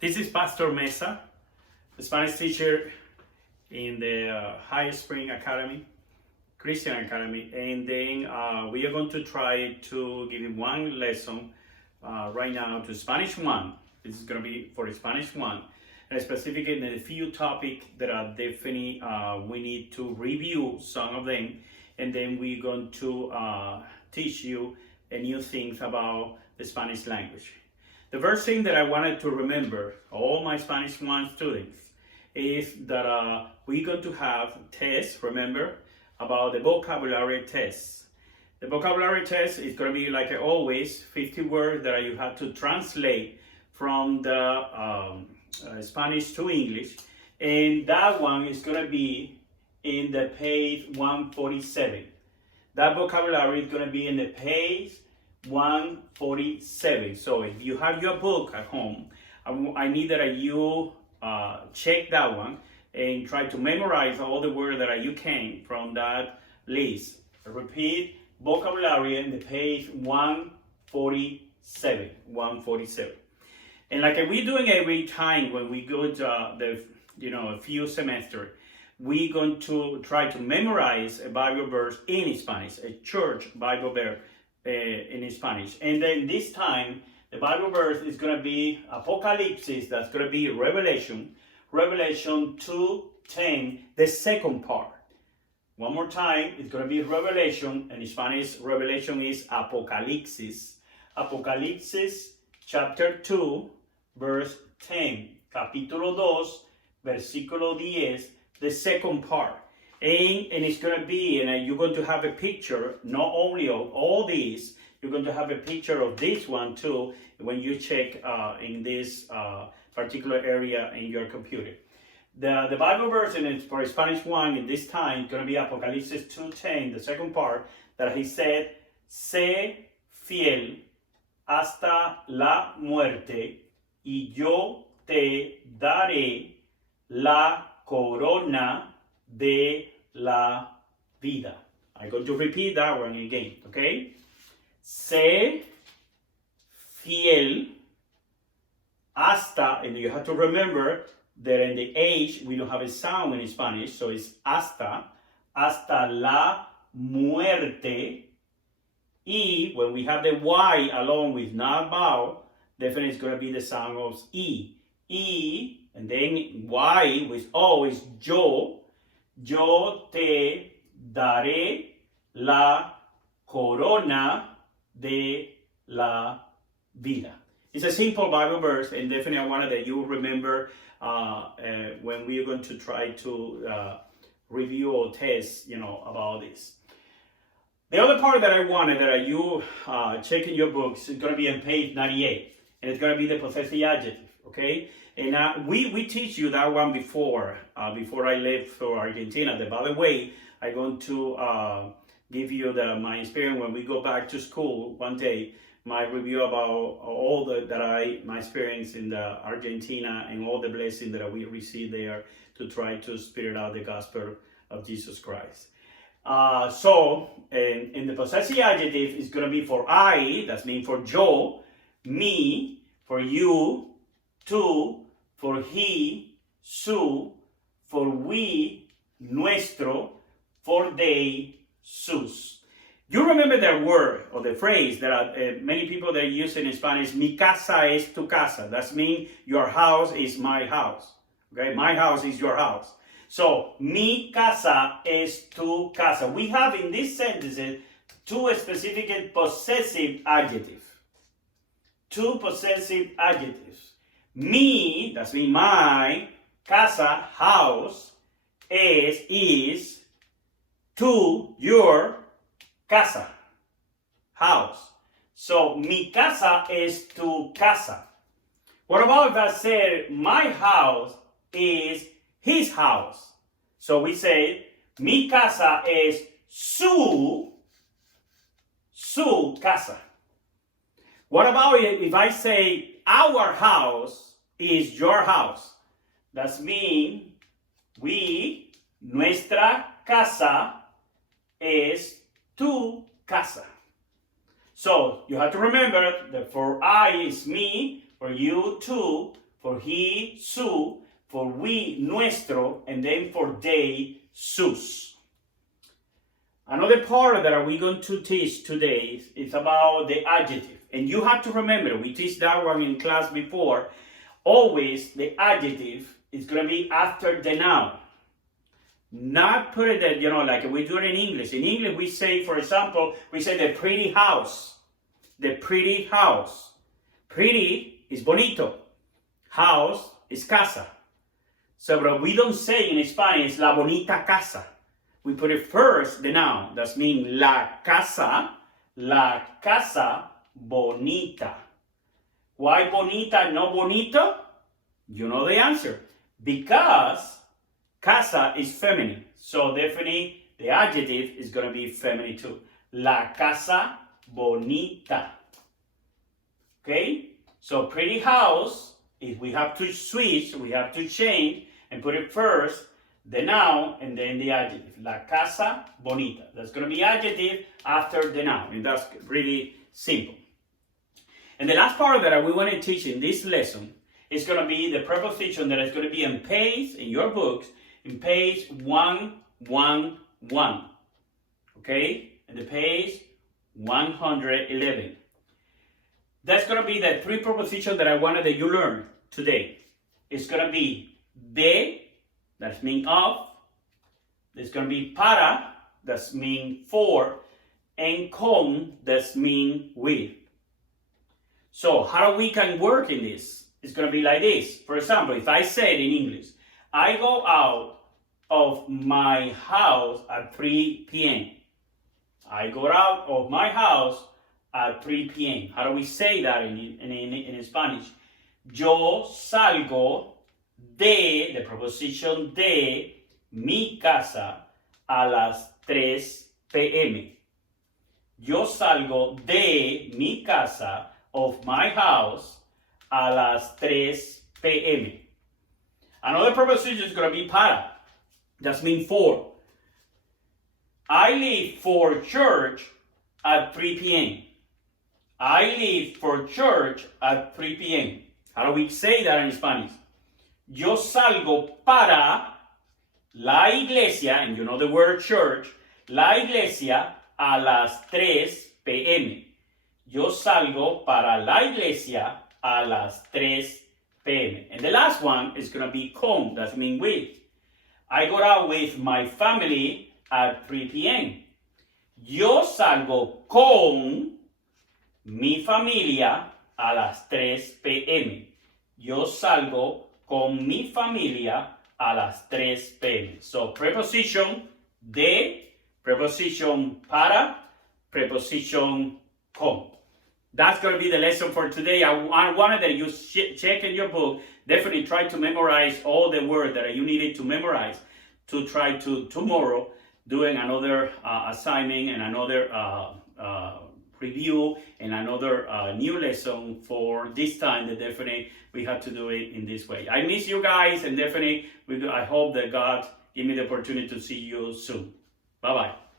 This is Pastor Mesa, the Spanish teacher in the High Spring Academy, Christian Academy, and then we are going to try to give you one lesson right now to Spanish 1. This is going to be for Spanish 1, and specifically in a few topics that are definitely we need to review some of them, and then we're going to teach you a new things about the Spanish language. The first thing that I wanted to remember, all my Spanish 1 students, is that we're going to have tests, remember, about the vocabulary test. The vocabulary test is going to be, like always, 50 words that you have to translate from the Spanish to English. And that one is going to be in the page 147. That vocabulary is going to be in the page 147. So if you have your book at home, I need that you check that one and try to memorize all the words that you can from that list. Repeat vocabulary in the page 147. 147. And like we're doing every time when we go to the a few semesters, we're going to try to memorize a Bible verse in Spanish, a church Bible verse in Spanish. And then this time, the Bible verse is going to be Apocalypse, that's going to be Revelation 2:10, the second part. One more time, it's going to be Revelation, and in Spanish, Revelation is Apocalipsis. Apocalipsis chapter 2, verse 10. Capítulo 2, versículo 10, the second part. And it's going to be, and you're going to have a picture, not only of all these, you're going to have a picture of this one too, when you check in this particular area in your computer. The Bible verse for Spanish 1 in this time is going to be Apocalypse 2:10, the second part, that he said, sé fiel hasta la muerte, y yo te daré la corona de la vida. I'm going to repeat that one again, okay? Sé fiel hasta, and you have to remember that in the H, we don't have a sound in Spanish, so it's hasta la muerte. Y, when we have the Y along with not vowel, definitely it's going to be the sound of E. E, and then Y with O is yo te daré la corona de la vida. It's a simple Bible verse, and definitely I wanted that you remember when we are going to try to review or test, about this. The other part that I wanted that you check in your books is going to be on page 98, and it's going to be the possessive adjective, okay? And we teach you that one before I left for Argentina. By the way, I'm going to give you my experience when we go back to school one day, my review about all my experience in the Argentina and all the blessings that we received there to try to spirit out the gospel of Jesus Christ. So, in the possessive adjective is going to be for I, that's mean for yo, me, for you, tú, for he, su, for we, nuestro, for they, sus. You remember that word or the phrase that many people that use in Spanish, mi casa es tu casa. That means your house is my house. Okay, my house is your house. So, mi casa es tu casa. We have in these sentences two specific possessive adjectives. Two possessive adjectives. Mi, that's mean my, casa, house, is, tu, your, casa, house. So, mi casa es tu casa. What about if I say my house is his house? So we say, mi casa es su casa. What about if I say our house is your house? That means nuestra casa es tu casa. So you have to remember that for I is me, for you two, for he, su, for we, nuestro, and then for they, sus. Another part that we're going to teach today is about the adjective. And you have to remember, we teach that one in class before, always the adjective is going to be after the noun. Not put it that, like we do it in English. In English, we say, for example, we say the pretty house. The pretty house. Pretty is bonito. House is casa. So, but we don't say in Spanish, la bonita casa. We put it first, the noun. That means la casa bonita. Why bonita, no bonito? You know the answer. Because casa is feminine. So definitely the adjective is going to be feminine too. La casa bonita. Okay? So pretty house, if we have to switch, we have to change and put it first, the noun, and then the adjective. La casa bonita. That's going to be adjective after the noun. And that's really simple. And the last part that we want to teach in this lesson is going to be the preposition that is going to be in page, in your books, in page 111. Okay? And the page 111. That's going to be the three prepositions that I wanted that you learn today. It's going to be de, that's mean of. There's going to be para, that's mean for. And con, that's mean with. So how we can work in this? It's going to be like this. For example, if I said in English, I go out of my house at 3 p.m. I go out of my house at 3 p.m. How do we say that in Spanish? Yo salgo de, the preposition de, mi casa a las 3 p.m. Yo salgo de mi casa, of my house, a las 3 p.m. Another preposition is going to be para. That means for. I leave for church at 3 p.m. I leave for church at 3 p.m. How do we say that in Spanish? Yo salgo para la iglesia, and you know the word church, la iglesia a las 3 p.m. Yo salgo para la iglesia a las 3 p.m. And the last one is going to be con, that means with. I go out with my family at 3 p.m. Yo salgo con mi familia a las 3 p.m. Yo salgo con mi familia a las 3 p.m. So preposition de, preposition para, preposition con. That's going to be the lesson for today. I wanted that you check in your book. Definitely try to memorize all the words that you needed to memorize to try to tomorrow doing another assignment and another review and another new lesson for this time. That definitely we have to do it in this way. I miss you guys, and definitely I hope that God give me the opportunity to see you soon. Bye-bye.